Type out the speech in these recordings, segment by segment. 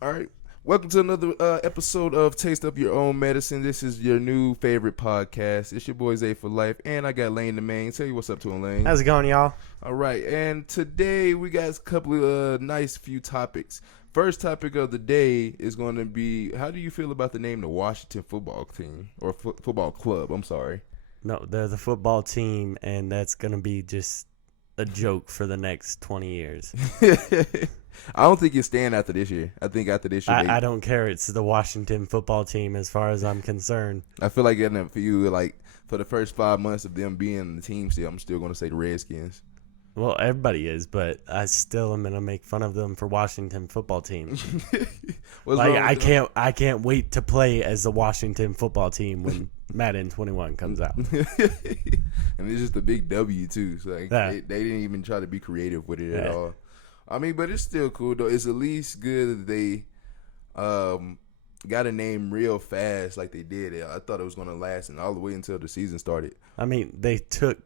All right. Welcome to another episode of Taste Up Your Own Medicine. This is your new favorite podcast. It's your boy Zay4life, and I got Lane the Main. Tell you what's up to him, Lane. How's it going, y'all? All right, and today we got a couple of nice few topics. First topic of the day is going to be, how do you feel about the name the Washington football team, or football club, I'm sorry. No, they're the football team, and that's going to be just a joke for the next 20 years. I don't think you stand after this year. I think after this year, I don't care. It's the Washington football team as far as I'm concerned. I feel like for you, like for the first 5 months of them being in the team still, I'm still going to say the Redskins. Well, everybody is, but I still am going to make fun of them for Washington football team. I can't wait to play as the Washington football team when Madden 21 comes out. And it's just a big W too. So like, they didn't even try to be creative with it at all. I mean, but it's still cool though. It's at least good that they got a name real fast like they did. I thought it was going to last and all the way until the season started. I mean, they took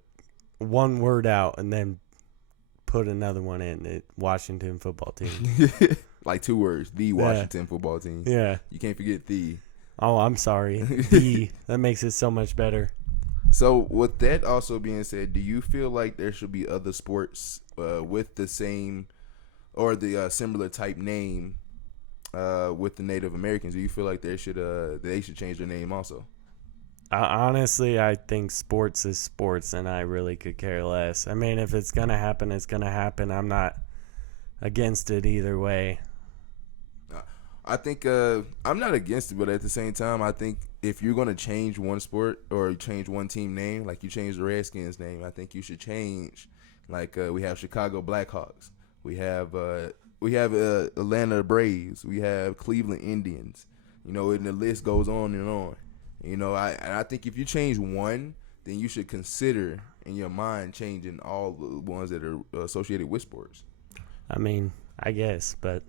one word out and then put another one in. The Washington football team. Like 2 words. The Washington football team. Yeah. You can't forget the. Oh, I'm sorry. That makes it so much better. So with that also being said, do you feel like there should be other sports with the same or the similar type name with the Native Americans? Do you feel like they should change their name also? Honestly, I think sports is sports, and I really could care less. I mean, if it's going to happen, it's going to happen. I'm not against it either way. I think I'm not against it, but at the same time, I think if you're going to change one sport or change one team name, like you change the Redskins name, I think you should change. Like we have Chicago Blackhawks, we have Atlanta Braves, we have Cleveland Indians. You know, and the list goes on and on. You know, I think if you change one, then you should consider in your mind changing all the ones that are associated with sports. I mean, I guess, but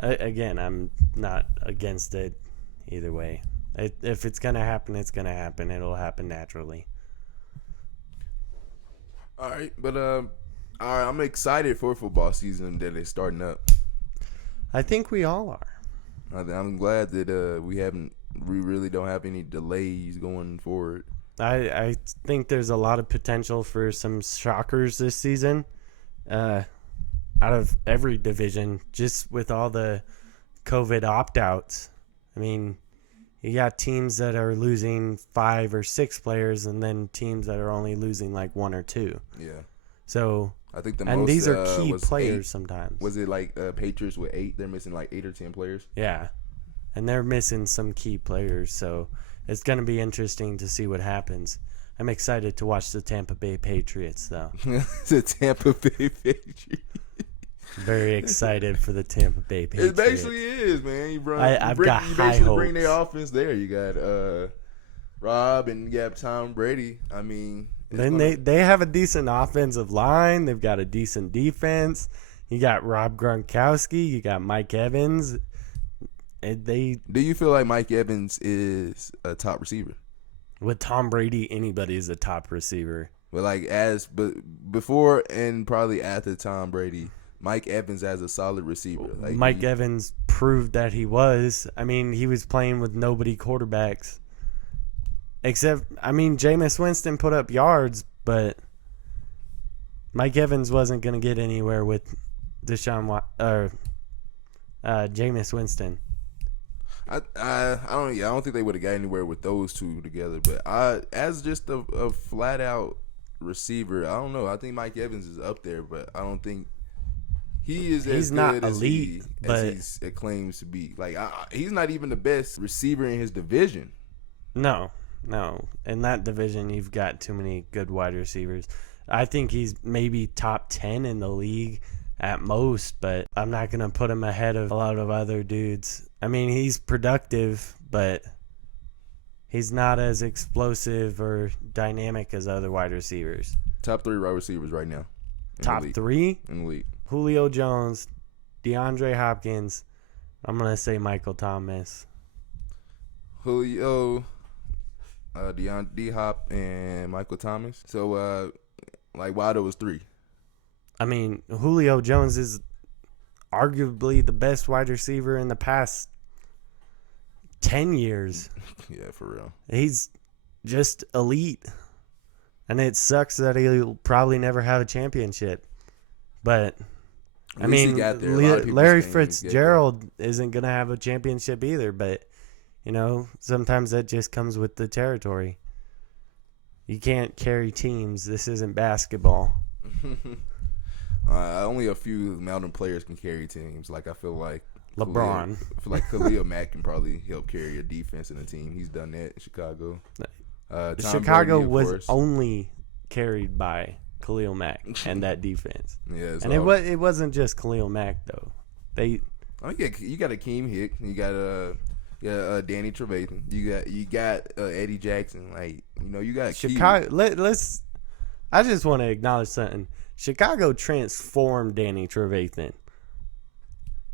again, I'm not against it either way. If it's going to happen, it's going to happen. It'll happen naturally. All right, but I'm excited for football season that is starting up. I think we all are. I'm glad that we really don't have any delays going forward. I think there's a lot of potential for some shockers this season. Out of every division, just with all the COVID opt-outs. I mean, you got teams that are losing 5 or 6 players, and then teams that are only losing like 1 or 2. Yeah. So I think these are key players 8. Sometimes. Was it like Patriots with 8? They're missing like 8 or 10 players. Yeah, and they're missing some key players, so it's going to be interesting to see what happens. I'm excited to watch the Tampa Bay Patriots, though. The Tampa Bay Patriots. Very excited for the Tampa Bay Patriots. It basically is, man. You bring their offense there. You got Rob and you got Tom Brady. I mean, then they have a decent offensive line. They've got a decent defense. You got Rob Gronkowski. You got Mike Evans. Do you feel like Mike Evans is a top receiver? With Tom Brady, anybody is a top receiver. But before and probably after Tom Brady, Mike Evans as a solid receiver. Mike Evans proved that he was. I mean, he was playing with nobody quarterbacks. Except, I mean, Jameis Winston put up yards, but Mike Evans wasn't going to get anywhere with Jameis Winston. I don't think they would have got anywhere with those two together. But as just a flat out receiver, I don't know. I think Mike Evans is up there, but I don't think he's as not good as elite, it claims to be. He's not even the best receiver in his division. No. In that division, you've got too many good wide receivers. I think he's maybe top 10 in the league at most, but I'm not going to put him ahead of a lot of other dudes. I mean, he's productive, but he's not as explosive or dynamic as other wide receivers. Top 3 wide receivers right now. Top 3? In the league. Julio Jones, DeAndre Hopkins. I'm going to say Michael Thomas. Julio, D-Hop, and Michael Thomas. So, why those 3? I mean, Julio Jones is arguably the best wide receiver in the past 10 years. Yeah, for real. He's just elite. And it sucks that he'll probably never have a championship. But, I mean, Larry Fitzgerald isn't going to have a championship either. But, you know, sometimes that just comes with the territory. You can't carry teams. This isn't basketball. Only a few Mountain players can carry teams. Like, I feel like LeBron. I feel like Khalil Mack can probably help carry a defense in a team. He's done that in Chicago. Chicago was only carried by Khalil Mack and that defense. Yeah, and it wasn't just Khalil Mack though. You got Akeem Hicks. You got Danny Trevathan. You got Eddie Jackson. Like, you know, you got Chicago. I just want to acknowledge something. Chicago transformed Danny Trevathan.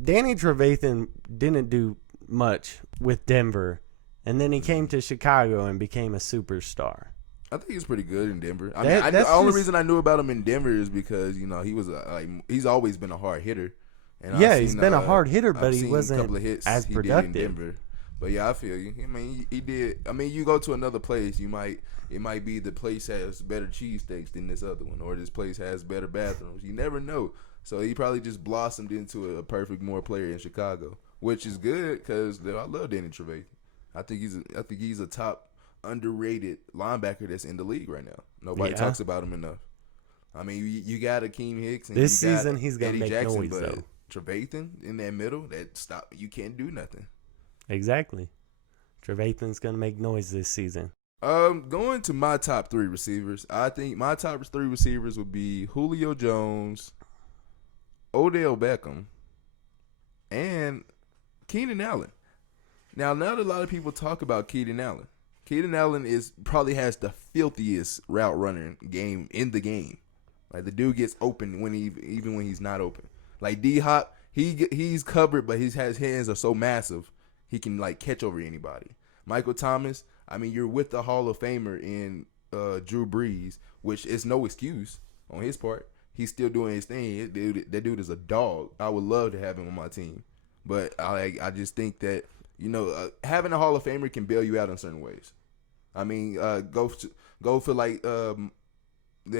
Danny Trevathan didn't do much with Denver, and then he came to Chicago and became a superstar. I think he's pretty good in Denver. The only reason I knew about him in Denver is because, you know, he's always been a hard hitter. And he's been a hard hitter, but he wasn't a couple of hits as productive. Did in Denver. But yeah, I feel you. I mean, he did. I mean, you go to another place, it might be the place has better cheesesteaks than this other one, or this place has better bathrooms. You never know. So he probably just blossomed into a perfect player in Chicago, which is good because I love Danny Trevathan. I think he's a top underrated linebacker that's in the league right now. Nobody talks about him enough. I mean, you got Akeem Hicks and this season he's gonna make Jackson, noise but though. Trevathan in that middle, you can't do nothing. Exactly. Trevathan's gonna make noise this season. Going to my top 3 receivers, I think my top 3 receivers would be Julio Jones, Odell Beckham, and Keenan Allen. Now, not a lot of people talk about Keenan Allen. Keenan Allen probably has the filthiest route running game in the game. Like, the dude gets open even when he's not open. Like D-Hop, he's covered, but his hands are so massive he can like catch over anybody. Michael Thomas, I mean, you're with the Hall of Famer in Drew Brees, which is no excuse on his part. He's still doing his thing. That dude is a dog. I would love to have him on my team, but I just think that, you know, having a Hall of Famer can bail you out in certain ways. I mean, go for like that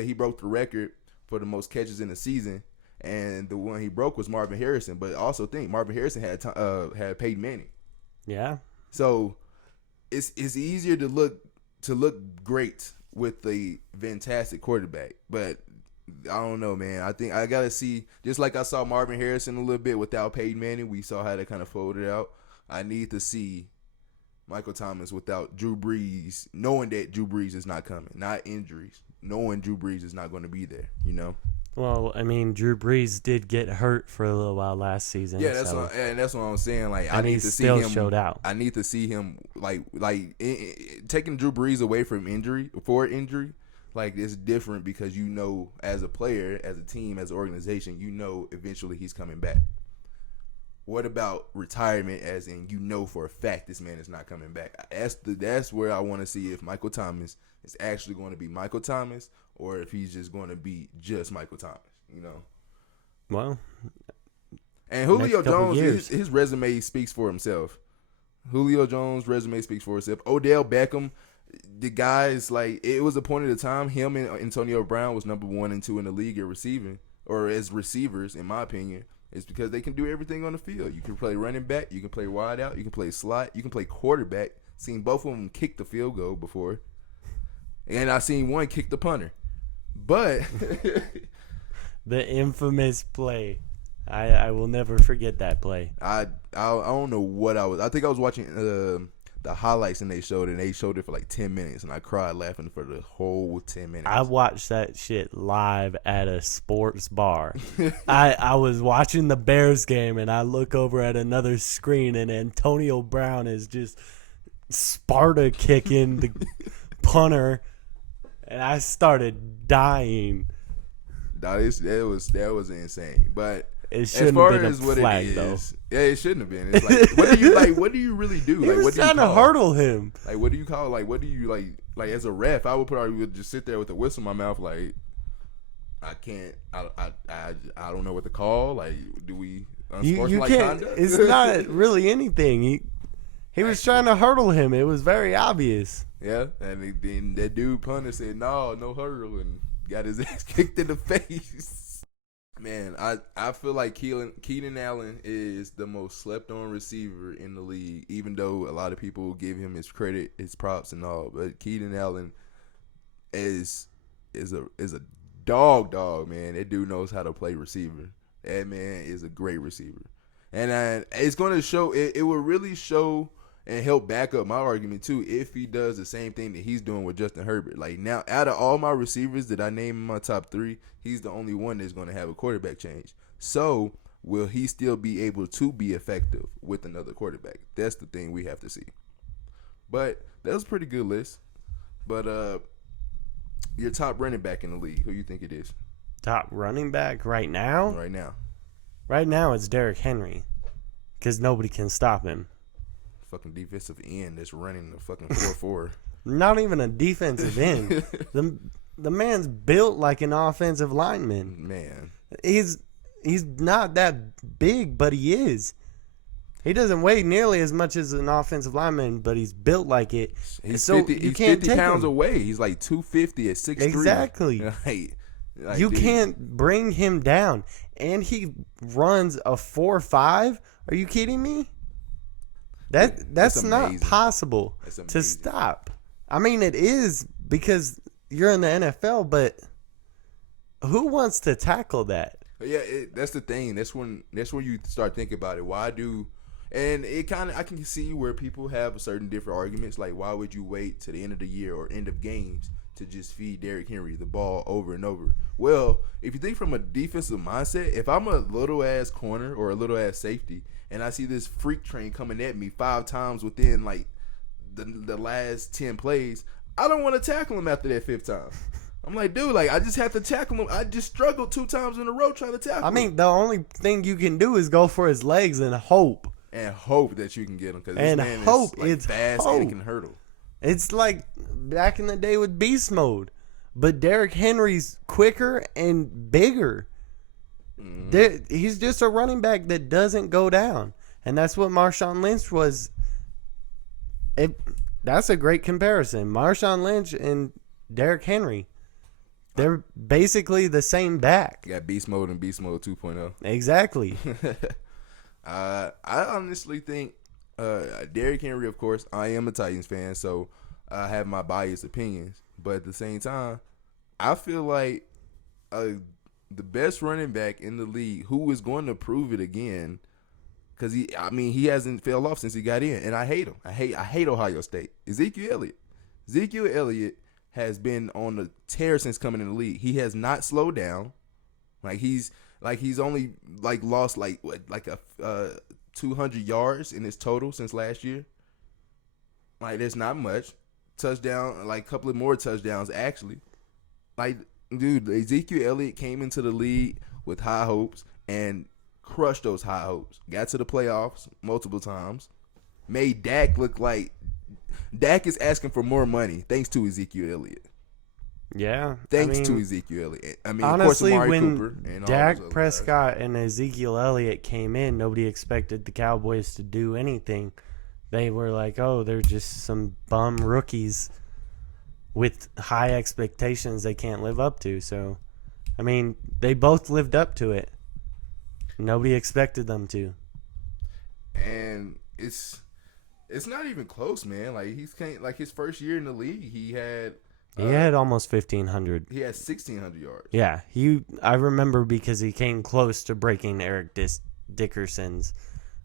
he broke the record for the most catches in a season, and the one he broke was Marvin Harrison. But also think Marvin Harrison had Peyton Manning. Yeah. So it's easier to look great with a fantastic quarterback, but I don't know, man. I think I gotta see, just like I saw Marvin Harrison a little bit without Peyton Manning. We saw how that kind of folded out. I need to see Michael Thomas without Drew Brees, knowing that Drew Brees is not coming, not injuries, knowing Drew Brees is not going to be there, you know? Well, I mean, Drew Brees did get hurt for a little while last season. Yeah, that's what I'm saying. Like, I need to see him. Showed out. I need to see him taking Drew Brees away from injury, like, it's different because, you know, as a player, as a team, as an organization, you know eventually he's coming back. What about retirement, as in, you know for a fact this man is not coming back? That's where I want to see if Michael Thomas is actually going to be Michael Thomas or if he's just going to be just Michael Thomas, you know? Well, and Julio Jones, his resume speaks for himself. Julio Jones' resume speaks for itself. Odell Beckham, the guys, like, it was a point at a time, him and Antonio Brown was number 1 and 2 in the league at receiving, or as receivers, in my opinion. It's because they can do everything on the field. You can play running back, you can play wide out, you can play slot, you can play quarterback. Seen both of them kick the field goal before. And I seen one kick the punter. But the infamous play. I will never forget that play. I don't know what I think I was watching the highlights and they showed it for like 10 minutes and I cried laughing for the whole 10 minutes. I watched that shit live at a sports bar. I was watching the Bears game and I look over at another screen and Antonio Brown is just Sparta kicking the punter and I started dying. That was insane. But it shouldn't have been a flag, though. Yeah, it shouldn't have been. It's like, what do you really do? He like, was what do you trying to hurdle him. Like, what do you call? Like, what do you like as a ref? I would probably just sit there with a whistle in my mouth, like, I can't. I don't know what to call. Like, do we You unsportsmanlike can't. conduct. It's not really anything. He was trying to hurdle him. It was very obvious. Yeah, and then that dude punter said, no hurdle, and got his ass kicked in the face. Man, I feel like Keenan Allen is the most slept on receiver in the league, even though a lot of people give him his credit, his props and all. But Keenan Allen is a dog, man. That dude knows how to play receiver. That man is a great receiver. And it's going to show, it will really show and help back up my argument too if he does the same thing that he's doing with Justin Herbert. Like now, out of all my receivers that I name in my top 3, he's the only one that's going to have a quarterback change. So will he still be able to be effective with another quarterback? That's the thing we have to see. But that was a pretty good list. But your top running back in the league, who you think it is? Top running back right now? Right now. Right now it's Derrick Henry because nobody can stop him. Fucking defensive end that's running the fucking 4-4. Not even a defensive end. The man's built like an offensive lineman. Man. He's not that big, but he is. He doesn't weigh nearly as much as an offensive lineman, but he's built like it. He's so 50, you can't 50 pounds him. away. He's like 250 at 6'3". Exactly. Like, you dude. can't bring him down. And he runs a 4.5. Are you kidding me? That's not possible to stop. I mean, it is because you're in the NFL, but who wants to tackle that? Yeah, that's the thing. That's when you start thinking about it. And it kind of, I can see where people have certain different arguments. Like, why would you wait to the end of the year or end of games to just feed Derrick Henry the ball over and over? Well, if you think from a defensive mindset, if I'm a little ass corner or a little ass safety, and I see this freak train coming at me 5 times within like the last 10 plays, I don't want to tackle him after that 5th time. I'm like, dude, like I just have to tackle him. I just struggled 2 times in a row trying to tackle him. I mean, the only thing you can do is go for his legs and hope. And hope that you can get him because this man is like fast and can hurdle. It's like back in the day with beast mode, but Derrick Henry's quicker and bigger. He's just a running back that doesn't go down, and that's what Marshawn Lynch was. That's a great comparison. Marshawn Lynch and Derrick Henry, they're basically the same back. You got beast mode and beast mode 2.0. Exactly. I honestly think Derrick Henry, of course, I am a Titans fan, so I have my biased opinions. But at the same time, I feel like the best running back in the league who is going to prove it again, because he hasn't fell off since he got in, and I hate him. I hate Ohio State. Ezekiel Elliott. Ezekiel Elliott has been on the tear since coming in the league. He has not slowed down. He's only lost 200 yards in his total since last year. Like, there's not much. Touchdown, like a couple of more touchdowns actually. Like, dude, Ezekiel Elliott came into the league with high hopes and crushed those high hopes. Got to the playoffs multiple times. Made Dak look like Dak is asking for more money thanks to Ezekiel Elliott. Yeah. Thanks to Ezekiel Elliott. I mean, honestly, of course, Amari when Cooper and Dak all Prescott and Ezekiel Elliott came in, nobody expected the Cowboys to do anything. They were like, oh, they're just some bum rookies with high expectations they can't live up to. So, I mean, they both lived up to it. Nobody expected them to. And it's not even close, man. Like, his first year in the league, he had almost 1,500. He had 1,600 yards. Yeah, I remember because he came close to breaking Eric Dickerson's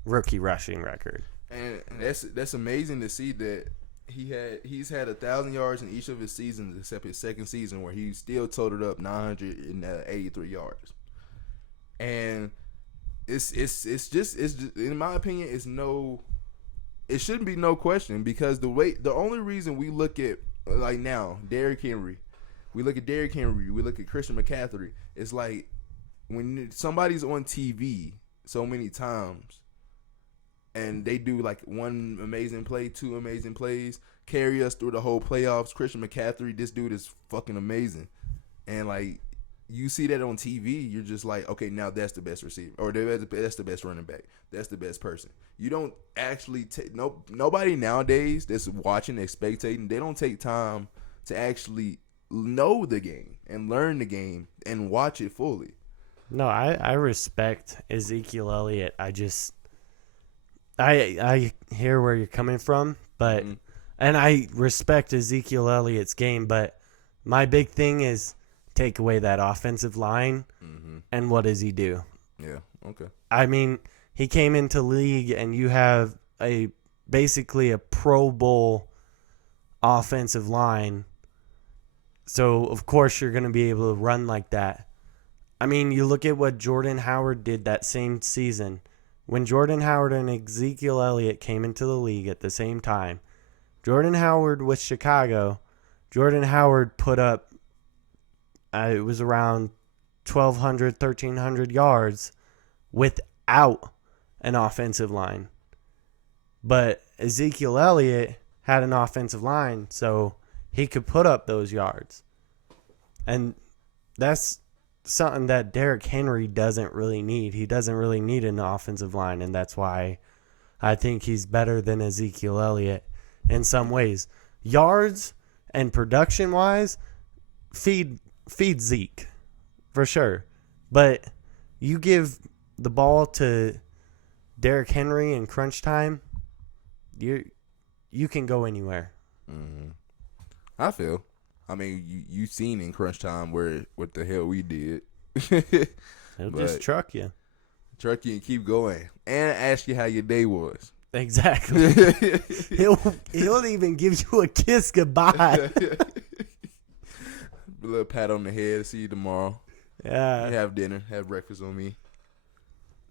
rookie rushing record. And that's amazing to see that he's had 1,000 yards in each of his seasons except his second season where he still totaled up 983 yards. And it's just in my opinion it shouldn't be no question, because the only reason we look at like now Derrick Henry, we look at Christian McCaffrey, it's like when somebody's on TV so many times and they do like one amazing play, 2 amazing plays, carry us through the whole playoffs. Christian McCaffrey, this dude is fucking amazing. And like you see that on TV, you're just like, okay, now that's the best receiver, or that's the best running back, that's the best person. You don't actually take nobody nowadays that's watching, spectating. They don't take time to actually know the game and learn the game and watch it fully. No, I respect Ezekiel Elliott. I hear where you're coming from, but and I respect Ezekiel Elliott's game, but my big thing is take away that offensive line, and what does he do? Yeah, okay. I mean, he came into league, and you have basically a Pro Bowl offensive line, so of course you're going to be able to run like that. I mean, you look at what Jordan Howard did that same season. When Jordan Howard and Ezekiel Elliott came into the league at the same time, Jordan Howard with Chicago, Jordan Howard put up, it was around 1,200, 1,300 yards without an offensive line. But Ezekiel Elliott had an offensive line, so he could put up those yards. And that's something that Derrick Henry doesn't really need. He doesn't really need an offensive line, and that's why I think he's better than Ezekiel Elliott in some ways. Yards and production-wise, feed Zeke for sure. But you give the ball to Derrick Henry in crunch time, you can go anywhere. I feel. I mean, you seen in crunch time what the hell we did. He'll just truck you. Truck you and keep going. And ask you how your day was. Exactly. He'll even give you a kiss goodbye. A little pat on the head. See you tomorrow. Yeah. You have dinner. Have breakfast on me.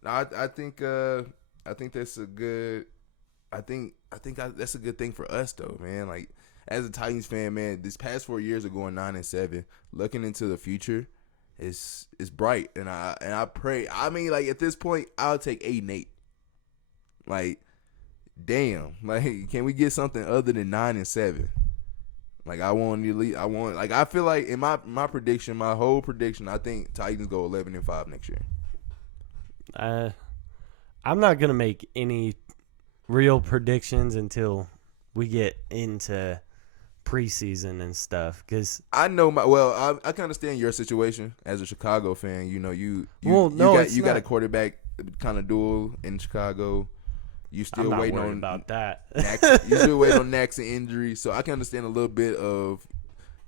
I think that's a good. I think that's a good thing for us though, man. Like, as a Titans fan, man, this past 4 years of going 9-7, looking into the future, is bright, and I pray. I mean, like, at this point, I'll take 8-8. Like, damn, like, can we get something other than 9-7? Like, I feel like in my prediction, my whole prediction, I think Titans go 11-5 next year. I'm not gonna make any real predictions until we get into preseason and stuff, because I know I can understand your situation as a Chicago fan. You know, you got a quarterback kind of duel in Chicago. You still waiting on about that. You still waiting on Nax and injury, so I can understand a little bit of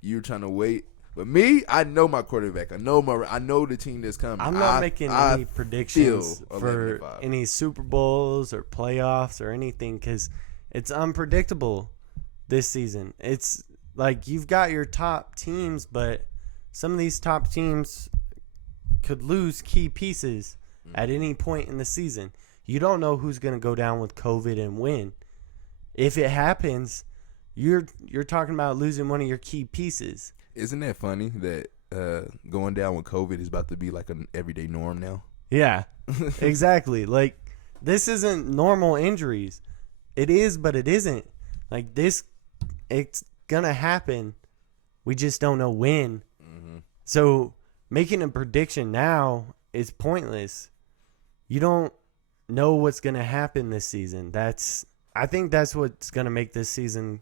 you trying to wait. But me, I know my quarterback. I know the team that's coming. I'm not making any predictions for any Super Bowls or playoffs or anything, because it's unpredictable this season. It's like you've got your top teams, but some of these top teams could lose key pieces at any point in the season. You don't know who's going to go down with COVID and when. If it happens, you're talking about losing one of your key pieces. Isn't that funny that going down with COVID is about to be like an everyday norm now? Yeah, exactly. Like, this isn't normal injuries. It is, but it isn't. Like, this, it's going to happen. We just don't know when. So making a prediction now is pointless. You don't know what's going to happen this season. I think that's what's going to make this season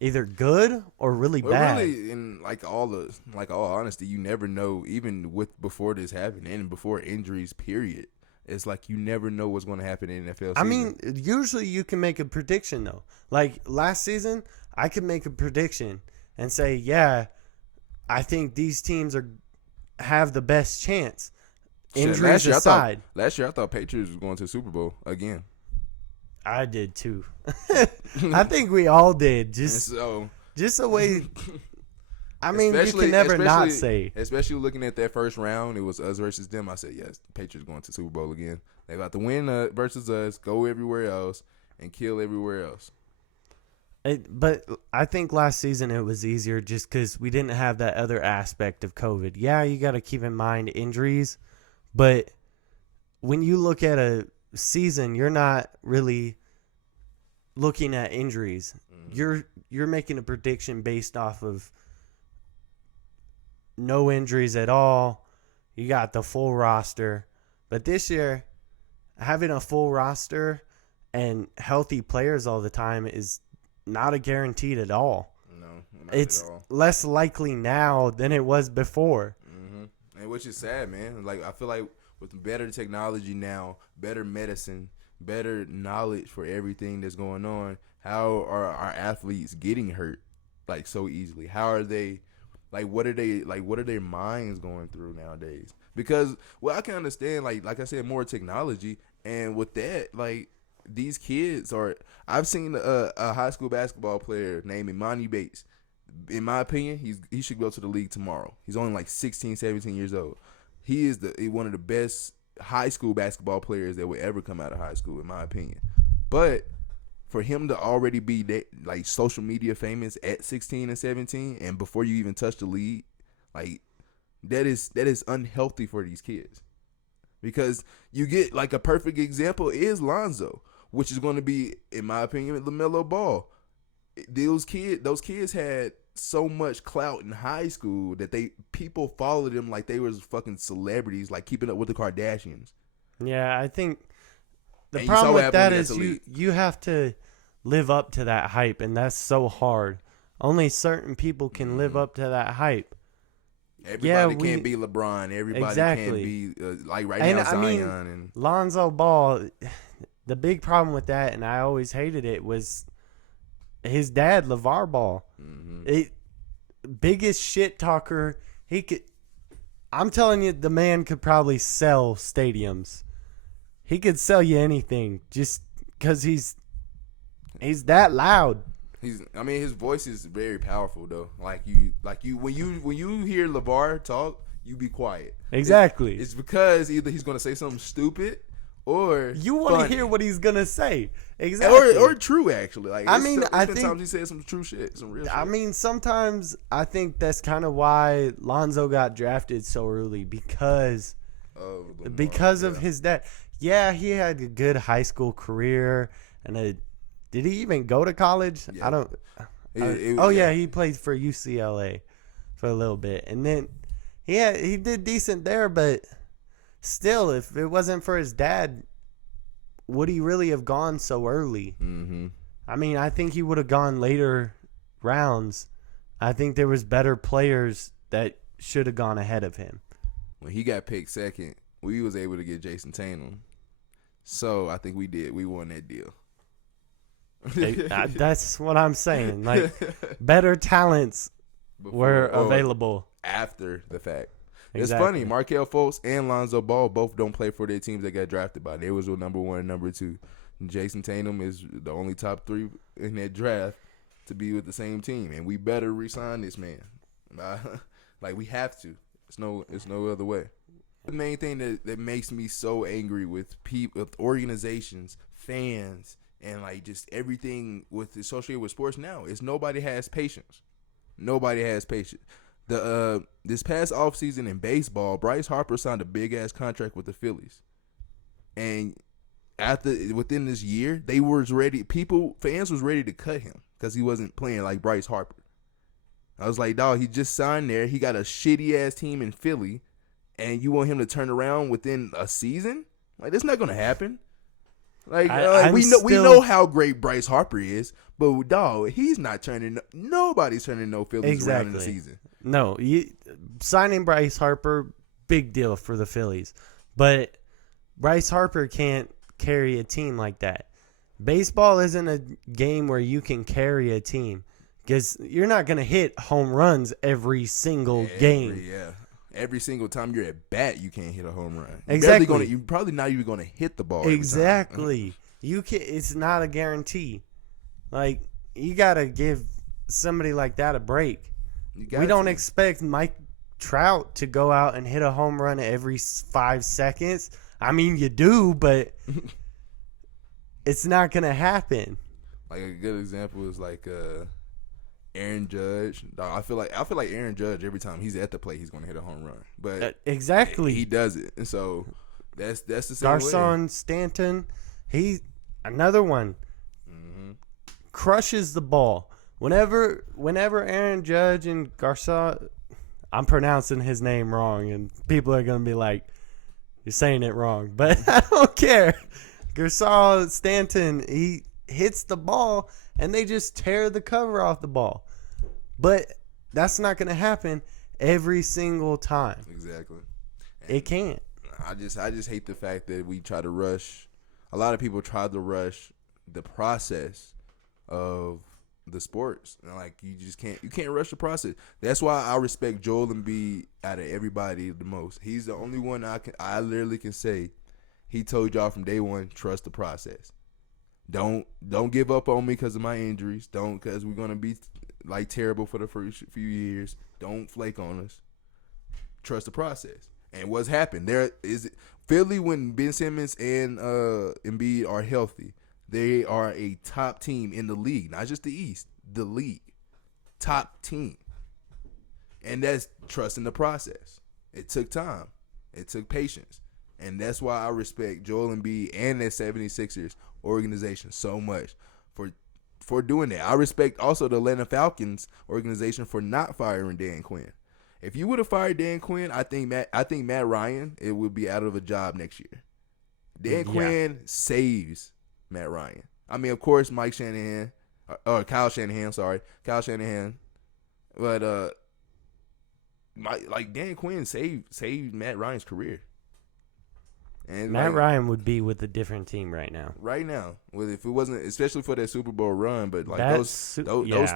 either good or really bad. Really, in all honesty, you never know. Even before this happened and before injuries, period. It's like you never know what's going to happen in the NFL season. I mean, usually you can make a prediction though. Like last season, I could make a prediction and say, yeah, I think these teams have the best chance. Injuries aside. Last year I thought Patriots was going to the Super Bowl again. I did too. I think we all did. Just the way. I mean, you can never not say. Especially looking at that first round, it was us versus them. I said, yes, the Patriots going to Super Bowl again. They about to win versus us, go everywhere else, and kill everywhere else. But I think last season it was easier just because we didn't have that other aspect of COVID. Yeah, you got to keep in mind injuries, but when you look at a season, you're not really looking at injuries. You're making a prediction based off of no injuries at all, you got the full roster. But this year, having a full roster and healthy players all the time is not a guaranteed at all. No, not It's at all. less likely now than it was before. And which is sad, man. Like I feel like with better technology now, better medicine, better knowledge for everything that's going on, how are our athletes getting hurt like so easily? How are they what are their minds going through nowadays? Because I can understand like I said, more technology, and with that, like these kids are. I've seen a high school basketball player named Imani Bates. In my opinion, he should go to the league tomorrow. He's only like 16, 17 years old. He is one of the best high school basketball players that would ever come out of high school, in my opinion. But for him to already be that, like, social media famous at 16 and 17, and before you even touch the league, like that is unhealthy for these kids. Because you get like a perfect example is Lonzo, which is going to be, in my opinion, LaMelo Ball. Those kids had so much clout in high school that people followed them like they was fucking celebrities, like Keeping Up with the Kardashians. Yeah, I think the And problem with that at is the league. you have to live up to that hype, and that's so hard. Only certain people can live up to that hype. Everybody can't be LeBron. Everybody can't be like right now Zion. And Lonzo Ball, the big problem with that, and I always hated it, was his dad, LeVar Ball. Biggest shit talker. I'm telling you, the man could probably sell stadiums. He could sell you anything just because he's that loud. His voice is very powerful though. Like you when you hear LeVar talk, you be quiet. Exactly. It's because either he's gonna say something stupid or you want to hear what he's gonna say. Exactly. Or true, actually. Like I think sometimes he says some true shit, some real shit. I mean, sometimes I think that's kind of why Lonzo got drafted so early because of his dad. Yeah, he had a good high school career, and did he even go to college? Yeah. I don't. Yeah, he played for UCLA for a little bit, and then he did decent there, but still, if it wasn't for his dad, would he really have gone so early? Mm-hmm. I mean, I think he would have gone later rounds. I think there was better players that should have gone ahead of him. When he got picked second, we was able to get Jason Tatum. So I think we did. We won that deal. That's what I'm saying. Like, better talents were available after the fact. Exactly. It's funny. Markelle Fultz and Lonzo Ball both don't play for their teams they got drafted by. They was the number one and number two. And Jason Tatum is the only top three in that draft to be with the same team, and we better re-sign this man. Like, we have to. It's no other way. The main thing that makes me so angry with people, with organizations, fans, and like just everything associated with sports now is nobody has patience. Nobody has patience. This past offseason in baseball, Bryce Harper signed a big ass contract with the Phillies, and within this year, fans was ready to cut him because he wasn't playing like Bryce Harper. I was like, dog, he just signed there. He got a shitty ass team in Philly, and you want him to turn around within a season? Like, that's not gonna happen. Like, we know how great Bryce Harper is, but dog, he's not turning. Nobody's turning no Phillies around in the season. No, signing Bryce Harper, big deal for the Phillies, but Bryce Harper can't carry a team like that. Baseball isn't a game where you can carry a team because you're not going to hit home runs every single game. Every single time you're at bat, you can't hit a home run. Exactly. You're probably not even going to hit the ball. Exactly. It's not a guarantee. Like, you got to give somebody like that a break. We don't expect Mike Trout to go out and hit a home run every 5 seconds. I mean, you do, but it's not going to happen. Like, a good example is like Aaron Judge. I feel like Aaron Judge, every time he's at the plate, he's going to hit a home run. But exactly, he does it, and so that's the same Garcon way. Stanton, another one, crushes the ball. Whenever Aaron Judge and Garcon, I'm pronouncing his name wrong, and people are going to be like, you're saying it wrong. But I don't care. Gersal Stanton, he hits the ball, and they just tear the cover off the ball. But that's not going to happen every single time. Exactly. It can't. I just hate the fact that we try to rush. A lot of people try to rush the process of the sports. And like you can't rush the process. That's why I respect Joel Embiid out of everybody the most. He's the only one I literally can say he told y'all from day one, trust the process. Don't give up on me because of my injuries. Don't, because we're gonna be like terrible for the first few years. Don't flake on us. Trust the process. And what's happened there is Philly, when Ben Simmons and Embiid are healthy, they are a top team in the league, not just the East, the league, top team. And that's trusting the process. It took time. It took patience. And that's why I respect Joel Embiid and that 76ers organization so much for doing that. I respect also the Atlanta Falcons organization for not firing Dan Quinn. If you would have fired Dan Quinn, I think Matt Ryan, it would be out of a job next year. Dan Quinn saves Matt Ryan. I mean, of course, Kyle Shanahan, but Dan Quinn saved Matt Ryan's career. And Matt Ryan would be with a different team right now. Right now, if it wasn't, especially for that Super Bowl run, but like those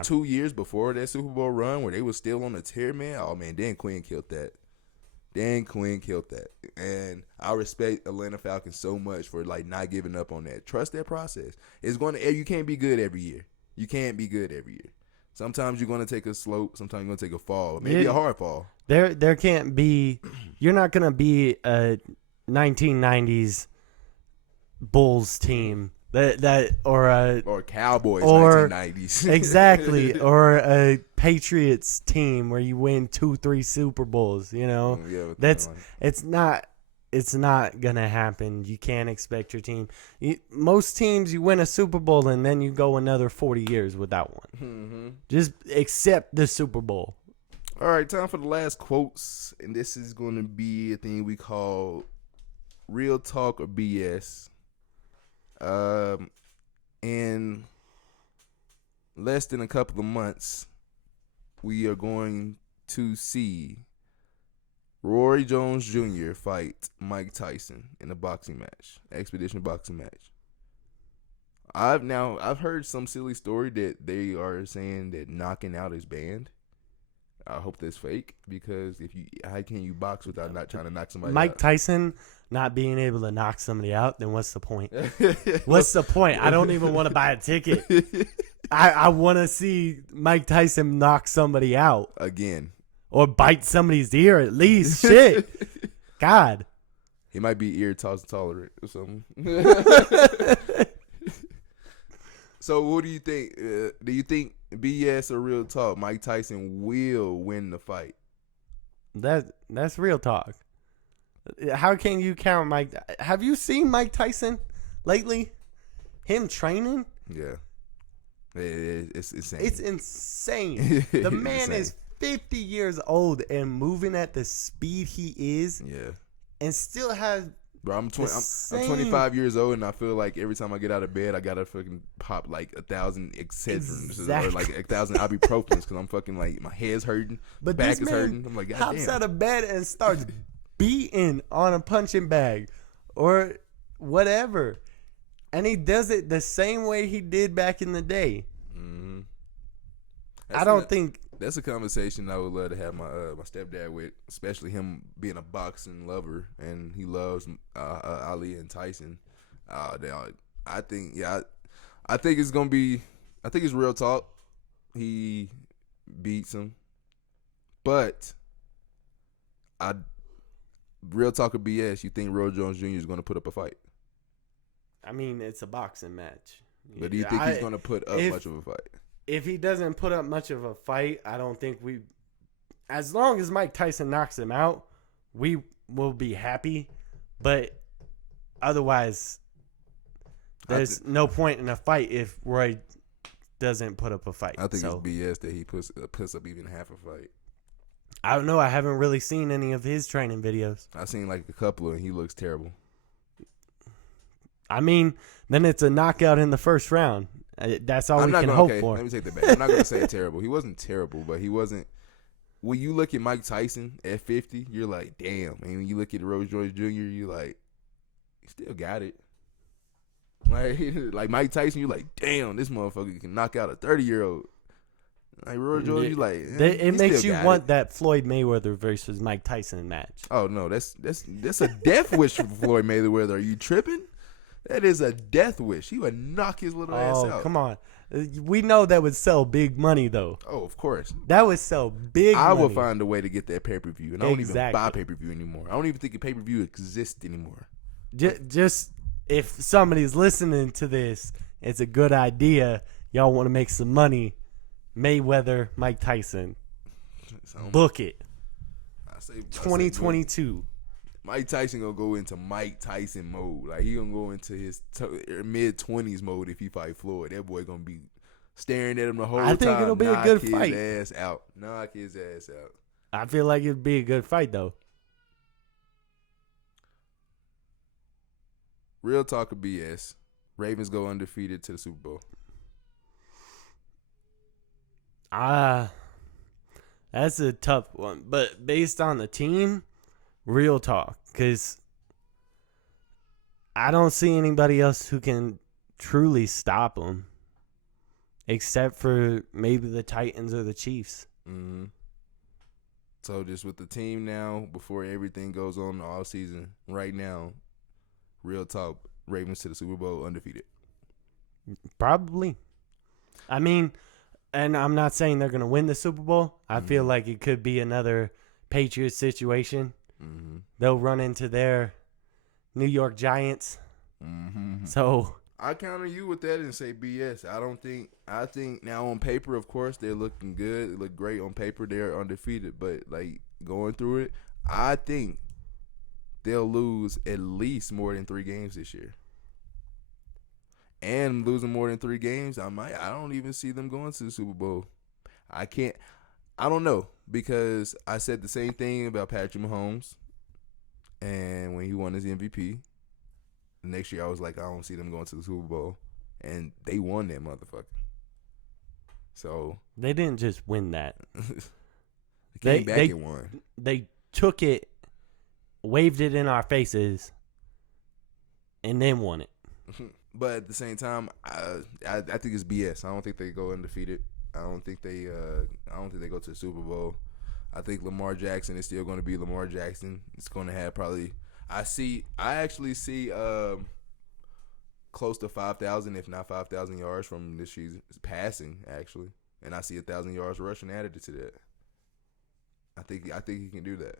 2 years before that Super Bowl run where they were still on the tear, man. Oh man, Dan Quinn killed that. And I respect Atlanta Falcons so much for like not giving up on that. Trust that process. You can't be good every year. Sometimes you're gonna take a slope. Sometimes you're gonna take a fall. Maybe a hard fall. There can't be. You're not gonna be a 1990s Bulls team or Cowboys 1990s exactly, or a Patriots team where you win 2-3 Super Bowls. It's not gonna happen. You can't expect your team. Most teams, you win a Super Bowl and then you go another 40 years without one. Mm-hmm. Just accept the Super Bowl. All right, time for the last quotes, and this is going to be a thing we call Real Talk or BS. In less than a couple of months, we are going to see Roy Jones Jr. fight Mike Tyson in a boxing match, expedition boxing match. I've heard some silly story that they are saying that knocking out is banned. I hope that's fake, because how can you box without not trying to knock somebody out? Mike Tyson not being able to knock somebody out, then what's the point? What's the point? I don't even want to buy a ticket. I want to see Mike Tyson knock somebody out. Again. Or bite somebody's ear at least. Shit. God. He might be ear tolerant or something. So what do you think? Do you think BS or real talk, Mike Tyson will win the fight? That's real talk. How can you count Mike? Have you seen Mike Tyson lately? Him training? Yeah. It's insane. It's insane. The man is 50 years old and moving at the speed he is. Yeah. And still has. Bro, I'm 25 years old, and I feel like every time I get out of bed, I gotta fucking pop like 1,000 Excedrins or like 1,000 ibuprofens because I'm fucking like my head's hurting, but back is hurting. I'm like, hops out of bed and starts beating on a punching bag or whatever, and he does it the same way he did back in the day. Mm-hmm. I don't think. That's a conversation I would love to have my stepdad with, especially him being a boxing lover and he loves Ali and Tyson. I think it's gonna be. I think it's real talk. He beats him, but real talk or BS. You think Roy Jones Jr. is gonna put up a fight? I mean, it's a boxing match. But do you think he's gonna put up much of a fight? If he doesn't put up much of a fight, I don't think as long as Mike Tyson knocks him out, we will be happy. But otherwise, there's no point in a fight if Roy doesn't put up a fight. I think it's BS that he puts up even half a fight. I don't know. I haven't really seen any of his training videos. I seen like a couple, and he looks terrible. I mean, then it's a knockout in the first round. That's all we can hope for. Let me take that back. I'm not gonna say terrible. He wasn't terrible, but he wasn't. When you look at Mike Tyson at 50, you're like, damn. And when you look at Roy Jones Jr., you're like, he still got it. Like Mike Tyson, you're like, damn, this motherfucker can knock out a 30-year-old. Like Roy Jones, you're like, it makes you want that Floyd Mayweather versus Mike Tyson match. Oh no, that's a death wish for Floyd Mayweather. Are you tripping? That is a death wish. He would knock his little ass out. Oh, come on. We know that would sell big money, though. Oh, of course. That would sell big money. I will find a way to get that pay-per-view. And I don't even buy pay-per-view anymore. I don't even think a pay-per-view exists anymore. Just if somebody's listening to this, it's a good idea. Y'all want to make some money. Mayweather, Mike Tyson. Book it. I say 2022. Mike Tyson gonna go into Mike Tyson mode. Like he gonna go into his mid-20s mode if he fight Floyd. That boy gonna be staring at him the whole time. I think it'll be a good fight. Knock his ass out. I feel like it'd be a good fight though. Real talk of BS. Ravens go undefeated to the Super Bowl. That's a tough one. But based on the team, real talk. Because I don't see anybody else who can truly stop them. Except for maybe the Titans or the Chiefs. Mm-hmm. So just with the team now, before everything goes on in the offseason, right now, real talk, Ravens to the Super Bowl undefeated. Probably. I mean, and I'm not saying they're going to win the Super Bowl. I feel like it could be another Patriots situation. Mm-hmm. They'll run into their New York Giants. Mm-hmm. So I counter you with that and say BS. I think now on paper, of course, they're looking good. They look great on paper. They're undefeated. But, like, going through it, I think they'll lose at least more than 3 games this year. And losing more than 3 games, I don't even see them going to the Super Bowl. I don't know, because I said the same thing about Patrick Mahomes. And when he won his MVP, the next year I was like, I don't see them going to the Super Bowl. And they won that motherfucker. So they didn't just win that. They came back and won. They took it, waved it in our faces, and then won it. But at the same time, I think it's BS. I don't think they go undefeated. I don't think they go to the Super Bowl. I think Lamar Jackson is still going to be Lamar Jackson. It's going to have probably. I actually see close to 5,000, if not 5,000 yards from this season passing actually, and I see 1,000 yards rushing added to that. I think he can do that.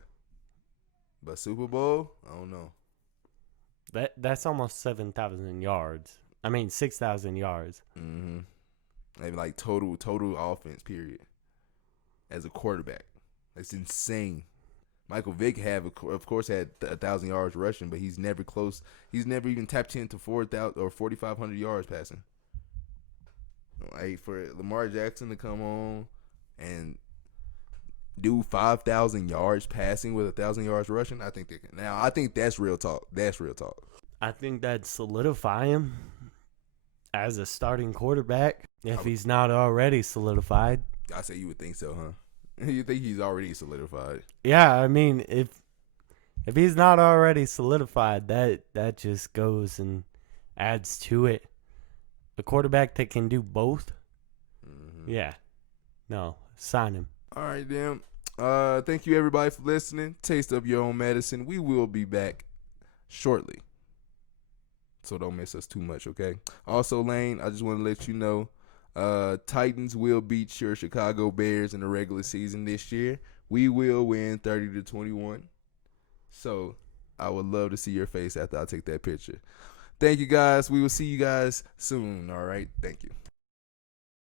But Super Bowl, I don't know. That's almost 7,000 yards. I mean 6,000 yards. Mm-hmm. Maybe like total offense period as a quarterback. That's insane. Michael Vick of course had 1,000 yards rushing, but he's never close. He's never even tapped into 4,000 or 4,500 yards passing. Like for Lamar Jackson to come on and do 5,000 yards passing with 1,000 yards rushing, I think they can. Now I think that's real talk. That's real talk. I think that'd solidify him as a starting quarterback if he's not already solidified. I say you would think so, huh? You think he's already solidified? Yeah, I mean, if he's not already solidified, that just goes and adds to it. A quarterback that can do both. Mm-hmm. Yeah. No, sign him. All right, then. Thank you, everybody, for listening. Taste of your own medicine. We will be back shortly. So don't miss us too much, okay? Also, Lane, I just want to let you know, Titans will beat your Chicago Bears in the regular season this year. We will win 30-21. So I would love to see your face after I take that picture. Thank you, guys. We will see you guys soon, all right? Thank you.